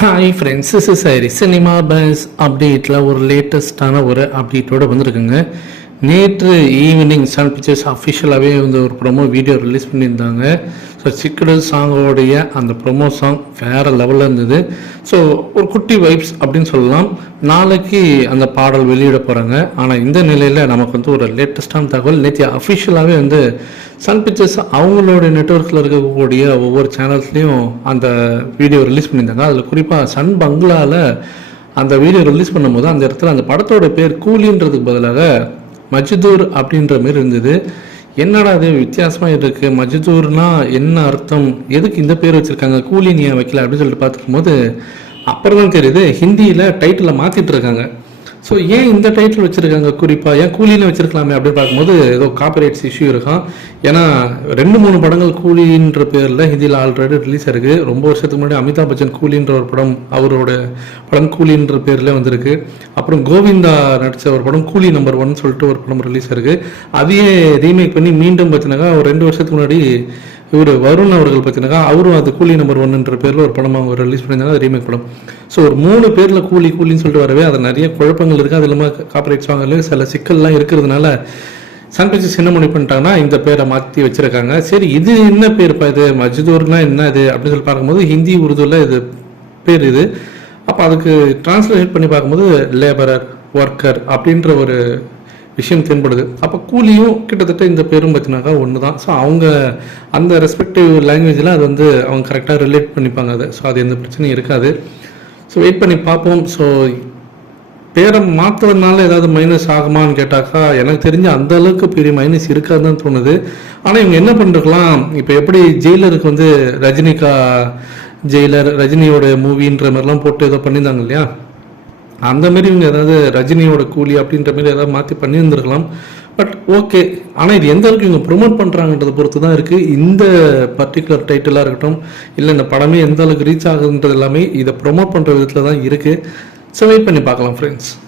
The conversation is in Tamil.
Hi friends is sorry cinema base அப்டேட்டில் ஒரு லேட்டஸ்ட்டான ஒரு அப்டேட்டோட வந்திருக்குங்க. நேற்று ஈவினிங் சன் பிக்சர்ஸ் அஃபிஷியலாகவே வந்து ஒரு ப்ரொமோ வீடியோ ரிலீஸ் பண்ணியிருந்தாங்க. ஸோ சிக்கடு சாங்கோடைய அந்த ப்ரொமோ சாங் வேறு லெவலில் இருந்தது. ஸோ ஒரு குட்டி வைப்ஸ் அப்படின்னு சொல்லலாம். நாளைக்கு அந்த பாடல் வெளியிட போகிறாங்க ஆனால் இந்த நிலையில் நமக்கு வந்து ஒரு லேட்டஸ்டான தகவல். நேற்று அஃபிஷியலாகவே வந்து சன் பிக்சர்ஸ் அவங்களோட நெட்ஒர்க்கில் இருக்கக்கூடிய ஒவ்வொரு சேனல்ஸ்லேயும் அந்த வீடியோ ரிலீஸ் பண்ணியிருந்தாங்க. அதில் குறிப்பாக சன் பங்களாவில் அந்த வீடியோ ரிலீஸ் பண்ணும்போது அந்த இடத்துல அந்த படத்தோட பேர் கூலின்றதுக்கு பதிலாக மஜ்தூர் அப்படின்ற மாதிரி இருந்தது. என்னடா இது வித்தியாசமாக இருக்குது மஜ்தூர்னா என்ன அர்த்தம்? எதுக்கு இந்த பேர் வச்சுருக்காங்க? கூலி நீ வைக்கல? அப்படின்னு சொல்லிட்டு பார்த்துக்கும் போது அப்புறம் தான் தெரியுது ஹிந்தியில் டைட்டிலை மாற்றிட்டு இருக்காங்க. ஸோ ஏன் இந்த டைட்டில் வச்சுருக்காங்க? குறிப்பாக ஏன் கூலின்னு வச்சிருக்கலாமே அப்படின்னு பார்க்கும்போது ஏதோ காப்பிரைட்ஸ் இஷ்யூ இருக்கும். ஏன்னா ரெண்டு மூணு படங்கள் கூலின்ற பேரில் ஹிந்தியில் ஆல்ரெடி ரிலீஸ் ஆயிருக்கு. ரொம்ப வருஷத்துக்கு முன்னாடி அமிதாப் பச்சன் கூலின்ற ஒரு படம் அவரோட படம் கூலின்ற பேரில் வந்திருக்கு. அப்புறம் கோவிந்தா நடித்த ஒரு படம் கூலி நம்பர் ஒன் சொல்லிட்டு ஒரு படம் ரிலீஸ் ஆயிருக்கு. அதையே ரீமேக் பண்ணி மீண்டும் பார்த்தினாக்கா ஒரு ரெண்டு வருஷத்துக்கு முன்னாடி இவர் வருண் அவர்கள் பார்த்தீங்கன்னா அவரும் அது கூலி நம்பர் ஒன்னுன்ற பேரில் ஒரு படம் அவங்க ரிலீஸ் பண்ணியிருந்தாங்க அது ரீமேக் படம். ஸோ ஒரு மூணு பேரில் கூலி கூலின்னு சொல்லிட்டு வரவே அது நிறைய குழப்பங்கள் இருக்குது அது இல்லாமல் காப்பரேட்ஸ் வாங்கல சில சிக்கல்லாம் இருக்கிறதுனால சன் பிக்சர்ஸ் என்ன முடிவு பண்ணிட்டாங்கன்னா இந்த பேரை மாற்றி வச்சிருக்காங்க. சரி இது என்ன பேர்ப்பா இது? மஜ்தூர்னா என்ன இது? அப்படின்னு சொல்லி பார்க்கும்போது ஹிந்தி உருதுவில் இது பேர் இது. அப்போ அதுக்கு டிரான்ஸ்லேட் பண்ணி பார்க்கும்போது லேபரர் ஒர்க்கர் அப்படின்ற ஒரு விஷயம் தென்படுது. அப்போ கூலியும் கிட்டத்தட்ட இந்த பேரும் பார்த்தீங்கன்னாக்கா ஒன்று தான் ஸோ அவங்க அந்த ரெஸ்பெக்டிவ் லாங்குவேஜில் அது வந்து அவங்க கரெக்டாக ரிலேட் பண்ணிப்பாங்க அதை. ஸோ அது எந்த பிரச்சனையும் இருக்காது. ஸோ வெயிட் பண்ணி பார்ப்போம். ஸோ பேரை மாற்றுறதுனால ஏதாவது மைனஸ் ஆகுமான்னு கேட்டாக்கா எனக்கு தெரிஞ்ச அந்த அளவுக்கு பெரிய மைனஸ் இருக்காதுன்னு தோணுது. ஆனால் இவங்க என்ன பண்ணிருக்கலாம்? இப்போ எப்படி ஜெயிலருக்கு வந்து ரஜினிகா ஜெயிலர் ரஜினியோட மூவின்ற மாதிரிலாம் போட்டு ஏதோ பண்ணியிருந்தாங்க இல்லையா? அந்த மாதிரி இவங்க ஏதாவது ரஜினியோட கூலி அப்படின்ற மாதிரி ஏதாவது மாற்றி பண்ணியிருந்திருக்கலாம். பட் ஓகே ஆனால் இது எந்த அளவுக்கு இவங்க ப்ரொமோட் பண்ணுறாங்கன்றதை பொறுத்து தான் இருக்குது இந்த பர்டிகுலர் டைட்டிலாக இருக்கட்டும் இல்லை இந்த படமே எந்த அளவுக்கு ரீச் ஆகுதுன்றது எல்லாமே இதை ப்ரொமோட் பண்ணுற விதத்தில் தான் இருக்குது ஸோ வெயிட் பண்ணி பார்க்கலாம் ஃப்ரெண்ட்ஸ்